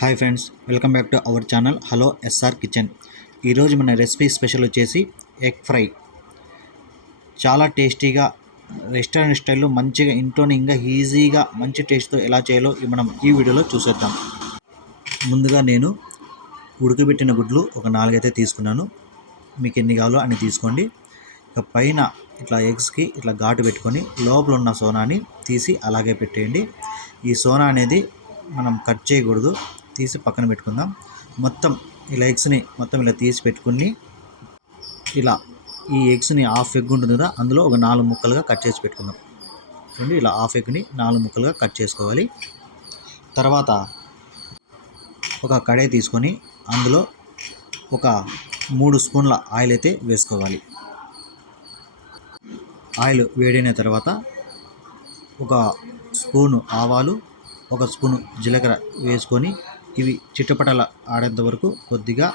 Hi friends, welcome back to our channel hello SR kitchen. ఈరోజు మన recipe special వచ్చేసి egg fry. చాలా టేస్టీగా రెస్టారెంట్ స్టైల్లో మంచిగా ఇంట్లోనే ఇంకా ఈజీగా మంచి టేస్ట్తో ఎలా చేయాలో మనం ఈ వీడియోలో చూసేద్దాం. ముందుగా నేను ఉడకబెట్టిన గుడ్లు ఒక 4 అయితే తీసుకున్నాను. మీకు ఎన్ని కావాలో అన్ని తీసుకోండి. ఇక పైన ఇట్లా ఎగ్స్కి ఇట్లా ఘాటు పెట్టుకొని లోపల ఉన్న సోనాని తీసి అలాగే పెట్టేయండి. ఈ సోనా అనేది మనం కట్ చేయకూడదు, తీసి పక్కన పెట్టుకుందాం. మొత్తం ఇలా ఎగ్స్ని మొత్తం ఇలా తీసి పెట్టుకుని ఇలా ఈ ఎగ్స్ని హాఫ్ ఎగ్ ఉంటుంది కదా, అందులో ఒక 4 ముక్కలుగా కట్ చేసి పెట్టుకుందాం. చూడండి, ఇలా హాఫ్ ఎగ్ని 4 ముక్కలుగా కట్ చేసుకోవాలి. తర్వాత ఒక కడాయి తీసుకొని అందులో ఒక 3 స్పూన్ల ఆయిల్ అయితే వేసుకోవాలి. ఆయిల్ వేడైన తర్వాత ఒక స్పూను ఆవాలు, ఒక స్పూను జీలకర్ర వేసుకొని ఇవి చిట్టపటల ఆడేంత వరకు కొద్దిగా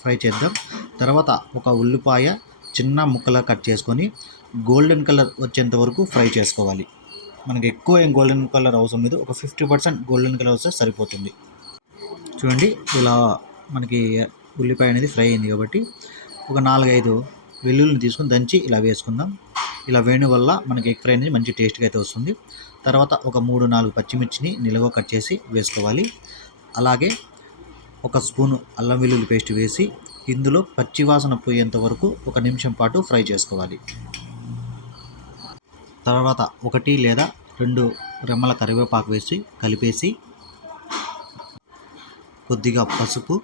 ఫ్రై చేద్దాం. తర్వాత ఒక ఉల్లిపాయ చిన్న ముక్కలా కట్ చేసుకొని గోల్డెన్ కలర్ వచ్చేంత వరకు ఫ్రై చేసుకోవాలి. మనకి ఎక్కువ ఏం గోల్డెన్ కలర్ అవసరం లేదు, ఒక 50% గోల్డెన్ కలర్ వస్తే సరిపోతుంది. చూడండి, ఇలా మనకి ఉల్లిపాయ అనేది ఫ్రై అయింది కాబట్టి ఒక 4-5 వెల్లుల్లిని తీసుకొని దంచి ఇలా వేసుకుందాం. ఇలా వేయడం వల్ల మనకి ఎగ్ ఫ్రై అనేది మంచి టేస్ట్గా అయితే వస్తుంది. తర్వాత ఒక 3-4 పచ్చిమిర్చిని నిలువ కట్ చేసి వేసుకోవాలి. అలాగే ఒక స్పూను అల్లం వెల్లుల్లి పేస్ట్ వేసి ఇందులో పచ్చివాసన పోయేంత వరకు 1 నిమిషం పాటు ఫ్రై చేసుకోవాలి. తర్వాత 1 లేదా 2 రెమ్మల కరివేపాకు వేసి కలిపేసి కొద్దిగా పసుపు,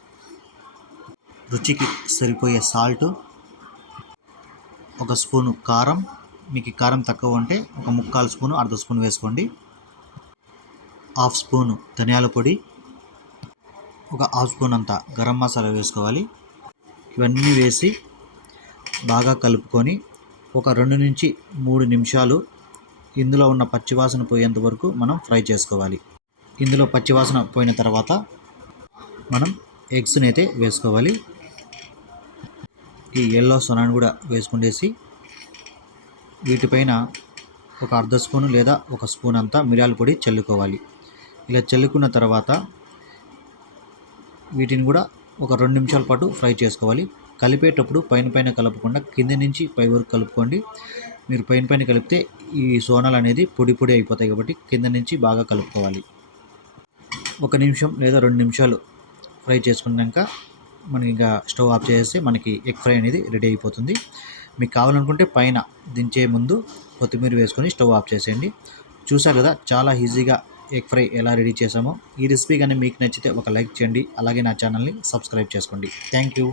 రుచికి సరిపోయే సాల్ట్, ఒక స్పూను కారం, మీకు కారం తక్కువ ఉంటే ఒక 1/4 స్పూను 1/2 స్పూన్ వేసుకోండి. 1/2 స్పూను ధనియాల పొడి, ఒక 1/2 స్పూన్ అంత గరం మసాలా వేసుకోవాలి. ఇవన్నీ వేసి బాగా కలుపుకొని ఒక 2 నుంచి 3 నిమిషాలు ఇందులో ఉన్న పచ్చివాసన పోయేంత వరకు మనం ఫ్రై చేసుకోవాలి. ఇందులో పచ్చివాసన పోయిన తర్వాత మనం ఎగ్స్ని అయితే వేసుకోవాలి. ఈ ఎల్లో సొనాన్ని కూడా వేసుకునేసి వీటిపైన ఒక 1/2 స్పూను లేదా 1 స్పూన్ అంతా మిరియాల పొడి చల్లుకోవాలి. ఇలా చల్లుకున్న తర్వాత వీటిని కూడా ఒక 2 నిమిషాల పాటు ఫ్రై చేసుకోవాలి. కలిపేటప్పుడు పైన కలపకుండా కింద నుంచి పై వరకు కలుపుకోండి. మీరు పైన కలిపితే ఈ సోనాలు అనేది పొడి అయిపోతాయి కాబట్టి కింద నుంచి బాగా కలుపుకోవాలి. 1 నిమిషం లేదా 2 నిమిషాలు ఫ్రై చేసుకున్నాక మనకి ఇంకా స్టవ్ ఆఫ్ చేస్తే మనకి ఎగ్ ఫ్రై అనేది రెడీ అయిపోతుంది. మీకు కావాలనుకుంటే పైన దించే ముందు కొత్తిమీర వేసుకొని స్టవ్ ఆఫ్ చేసేయండి. చూసారు కదా, చాలా ఈజీగా ఎగ్ ఫ్రై ఎలా రెడీ చేసామో. ఈ రెసిపీ కానీ మీకు నచ్చితే ఒక లైక్ చేయండి, అలాగే నా ఛానల్ని సబ్స్క్రైబ్ చేసుకోండి. Thank you.